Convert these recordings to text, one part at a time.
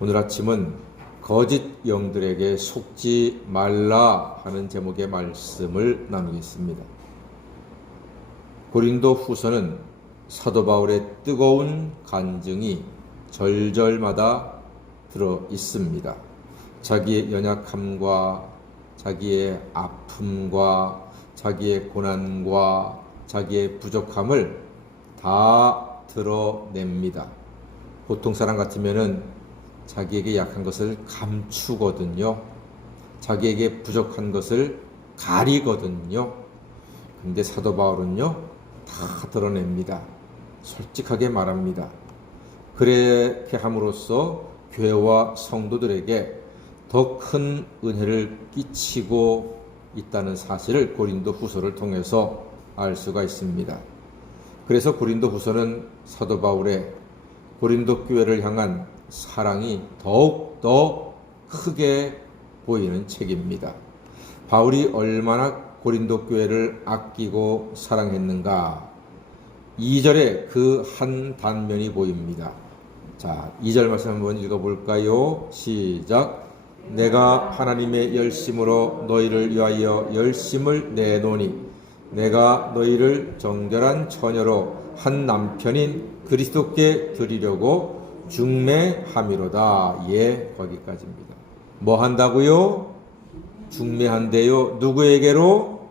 오늘 아침은 거짓 영들에게 속지 말라 하는 제목의 말씀을 나누겠습니다. 고린도 후서는 사도 바울의 뜨거운 간증이 절절마다 들어 있습니다. 자기의 연약함과 자기의 아픔과 자기의 고난과 자기의 부족함을 다 드러냅니다. 보통 사람 같으면은 자기에게 약한 것을 감추거든요. 자기에게 부족한 것을 가리거든요. 근데 사도 바울은요, 다 드러냅니다. 솔직하게 말합니다. 그렇게 함으로써 교회와 성도들에게 더 큰 은혜를 끼치고 있다는 사실을 고린도 후서를 통해서 알 수가 있습니다. 그래서 고린도 후서는 사도 바울의 고린도 교회를 향한 사랑이 더욱 크게 보이는 책입니다. 바울이 얼마나 고린도 교회를 아끼고 사랑했는가, 2절에 그 한 단면이 보입니다. 자, 2절 말씀 한번 읽어볼까요? 시작. 내가 하나님의 열심으로 너희를 위하여 열심을 내노니 내가 너희를 정결한 처녀로 한 남편인 그리스도께 드리려고 중매함이로다. 예, 거기까지입니다. 뭐 한다고요? 중매한대요. 누구에게로?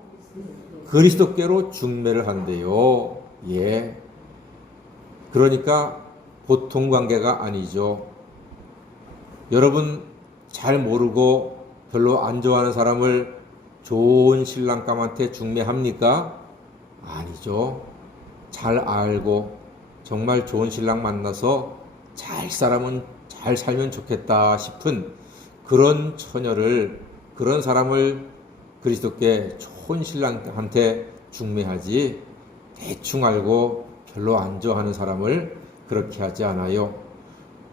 그리스도께로 중매를 한대요. 예. 그러니까 보통 관계가 아니죠. 여러분 잘 모르고 별로 안 좋아하는 사람을 좋은 신랑감한테 중매합니까? 아니죠. 잘 알고 정말 좋은 신랑 만나서 잘 살면 좋겠다 싶은 그런 처녀를, 그런 사람을 그리스도께 좋은 신랑한테 중매하지, 대충 알고 별로 안 좋아하는 사람을 그렇게 하지 않아요.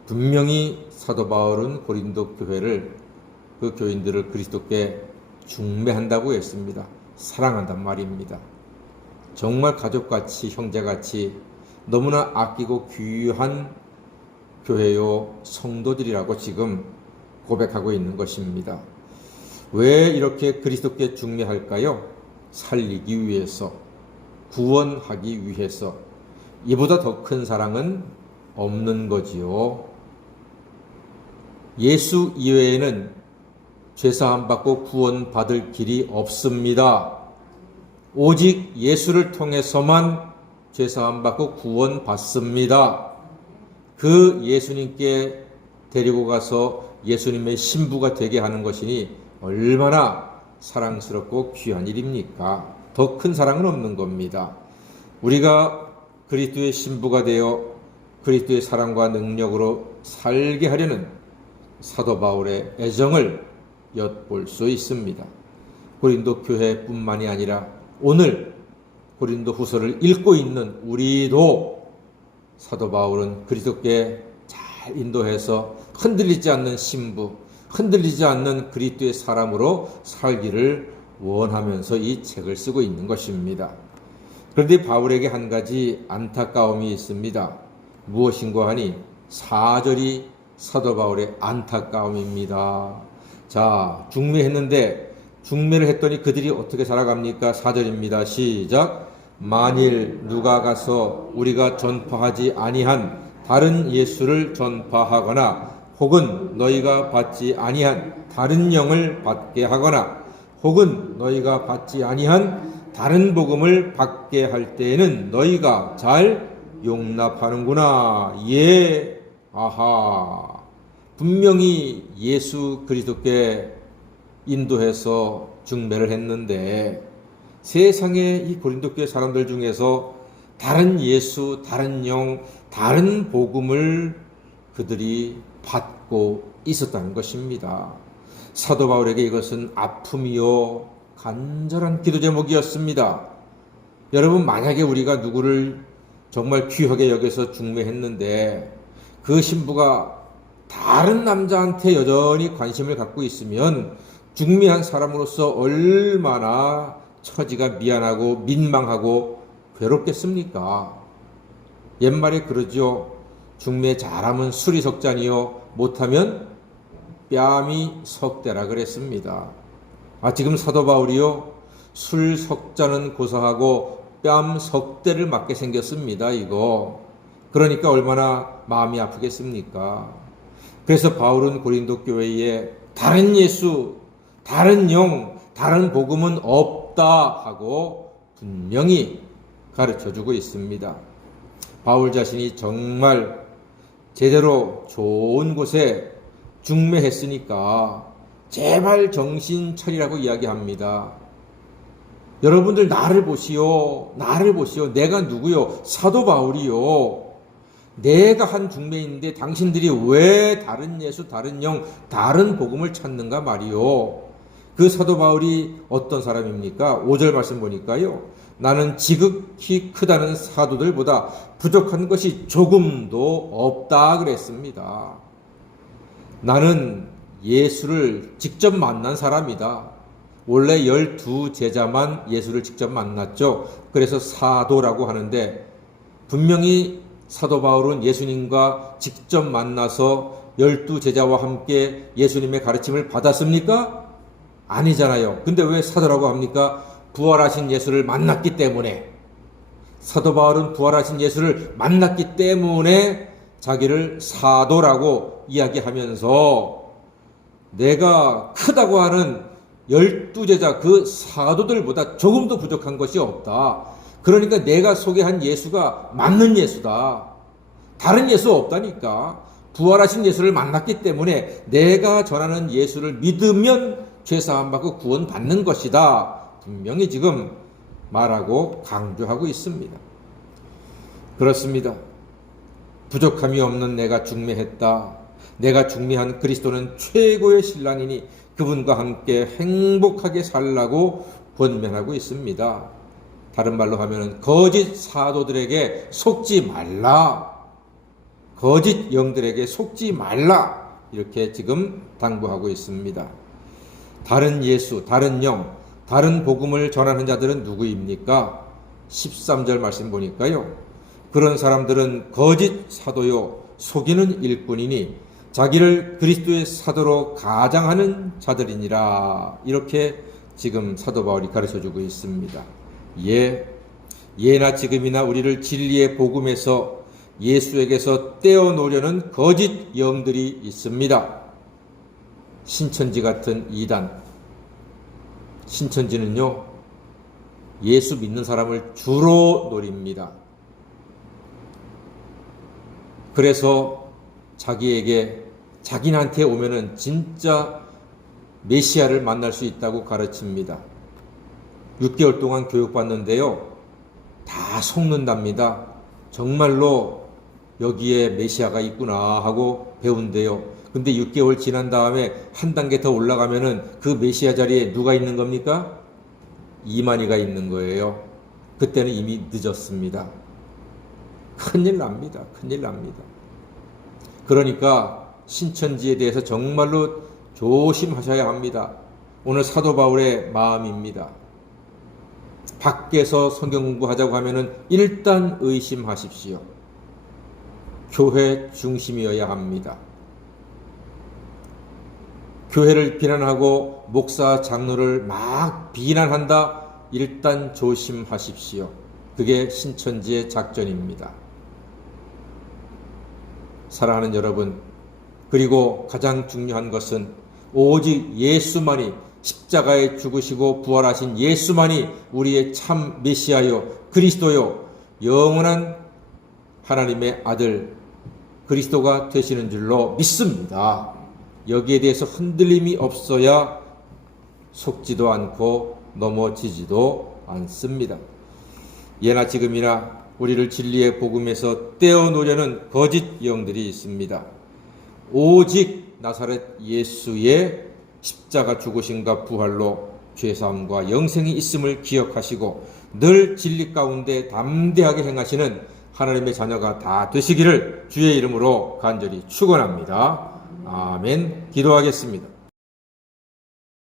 분명히 사도 바울은 고린도 교회를, 그 교인들을 그리스도께 중매한다고 했습니다. 사랑한단 말입니다. 정말 가족같이, 형제같이 너무나 아끼고 귀한 교회요 성도들이라고 지금 고백하고 있는 것입니다. 왜 이렇게 그리스도께 중매할까요? 살리기 위해서, 구원하기 위해서. 이보다 더 큰 사랑은 없는 거지요. 예수 이외에는 죄사함 받고 구원받을 길이 없습니다. 오직 예수를 통해서만 죄사함 받고 구원받습니다. 그 예수님께 데리고 가서 예수님의 신부가 되게 하는 것이니 얼마나 사랑스럽고 귀한 일입니까? 더 큰 사랑은 없는 겁니다. 우리가 그리스도의 신부가 되어 그리스도의 사랑과 능력으로 살게 하려는 사도 바울의 애정을 엿볼 수 있습니다. 고린도 교회뿐만이 아니라 오늘 고린도 후서를 읽고 있는 우리도 사도 바울은 그리스도께 잘 인도해서 흔들리지 않는 신부, 흔들리지 않는 그리스도의 사람으로 살기를 원하면서 이 책을 쓰고 있는 것입니다. 그런데 바울에게 한 가지 안타까움이 있습니다. 무엇인가 하니 4절이 사도 바울의 안타까움입니다. 자, 중매했는데 중매를 했더니 그들이 어떻게 살아갑니까? 4절입니다. 시작. 만일 누가 가서 우리가 전파하지 아니한 다른 예수를 전파하거나 혹은 너희가 받지 아니한 다른 영을 받게 하거나 혹은 너희가 받지 아니한 다른 복음을 받게 할 때에는 너희가 잘 용납하는구나. 예, 아하. 분명히 예수 그리스도께 인도해서 중매를 했는데 세상에 이 고린도 교회 사람들 중에서 다른 예수, 다른 영, 다른 복음을 그들이 받고 있었다는 것입니다. 사도 바울에게 이것은 아픔이요 간절한 기도 제목이었습니다. 여러분, 만약에 우리가 누구를 정말 귀하게 여겨서 중매했는데 그 신부가 다른 남자한테 여전히 관심을 갖고 있으면 중매한 사람으로서 얼마나 처지가 미안하고 민망하고 괴롭겠습니까? 옛말에 그러죠. 중매 잘하면 술이 석잔이요 못하면 뺨이 석대라 그랬습니다. 지금 사도 바울이요 술 석잔은 고사하고 뺨 석대를 맞게 생겼습니다. 이거 그러니까 얼마나 마음이 아프겠습니까? 그래서 바울은 고린도 교회에 다른 예수, 다른 영, 다른 복음은 없다 하고 분명히 가르쳐주고 있습니다. 바울 자신이 정말 제대로 좋은 곳에 중매했으니까 제발 정신 차리라고 이야기합니다. 여러분들 나를 보시오. 내가 누구요? 사도 바울이요. 내가 한 중매인데 당신들이 왜 다른 예수, 다른 영, 다른 복음을 찾는가 말이요. 그 사도 바울이 어떤 사람입니까? 5절 말씀 보니까요. 나는 지극히 크다는 사도들보다 부족한 것이 조금도 없다 그랬습니다. 나는 예수를 직접 만난 사람이다. 원래 12제자만 예수를 직접 만났죠. 그래서 사도라고 하는데 분명히 사도 바울은 예수님과 직접 만나서 12제자와 함께 예수님의 가르침을 받았습니까? 아니잖아요. 근데 왜 사도라고 합니까? 부활하신 예수를 만났기 때문에. 사도 바울은 부활하신 예수를 만났기 때문에 자기를 사도라고 이야기하면서 내가 크다고 하는 12제자 그 사도들보다 조금도 부족한 것이 없다. 그러니까 내가 소개한 예수가 맞는 예수다. 다른 예수 없다니까. 부활하신 예수를 만났기 때문에 내가 전하는 예수를 믿으면 죄사함 받고 구원 받는 것이다. 분명히 지금 말하고 강조하고 있습니다. 그렇습니다. 부족함이 없는 내가 중매했다. 내가 중매한 그리스도는 최고의 신랑이니 그분과 함께 행복하게 살라고 권면하고 있습니다. 다른 말로 하면 거짓 사도들에게 속지 말라. 거짓 영들에게 속지 말라. 이렇게 지금 당부하고 있습니다. 다른 예수, 다른 영, 다른 복음을 전하는 자들은 누구입니까? 13절 말씀 보니까요. 그런 사람들은 거짓 사도요 속이는 일꾼이니 자기를 그리스도의 사도로 가장하는 자들이니라. 이렇게 지금 사도 바울이 가르쳐주고 있습니다. 예나 지금이나 우리를 진리의 복음에서 예수에게서 떼어놓으려는 거짓 영들이 있습니다. 신천지 같은 이단. 신천지는요 예수 믿는 사람을 주로 노립니다. 그래서 자기한테 오면은 진짜 메시아를 만날 수 있다고 가르칩니다. 6개월 동안 교육받는데요. 다 속는답니다. 정말로 여기에 메시아가 있구나 하고 배운대요. 근데 6개월 지난 다음에 한 단계 더 올라가면은 그 메시아 자리에 누가 있는 겁니까? 이만희가 있는 거예요. 그때는 이미 늦었습니다. 큰일 납니다. 그러니까 신천지에 대해서 정말로 조심하셔야 합니다. 오늘 사도 바울의 마음입니다. 밖에서 성경 공부하자고 하면은 일단 의심하십시오. 교회 중심이어야 합니다. 교회를 비난하고 목사 장로를 막 비난한다. 일단 조심하십시오. 그게 신천지의 작전입니다. 사랑하는 여러분, 그리고 가장 중요한 것은 오직 예수만이 십자가에 죽으시고 부활하신 예수만이 우리의 참 메시아요 그리스도요 영원한 하나님의 아들 그리스도가 되시는 줄로 믿습니다. 여기에 대해서 흔들림이 없어야 속지도 않고 넘어지지도 않습니다. 예나 지금이나 우리를 진리의 복음에서 떼어놓으려는 거짓 영들이 있습니다. 오직 나사렛 예수의 십자가 죽으심과 부활로 죄사함과 영생이 있음을 기억하시고 늘 진리 가운데 담대하게 행하시는 하나님의 자녀가 다 되시기를 주의 이름으로 간절히 축원합니다. 아멘. 기도하겠습니다.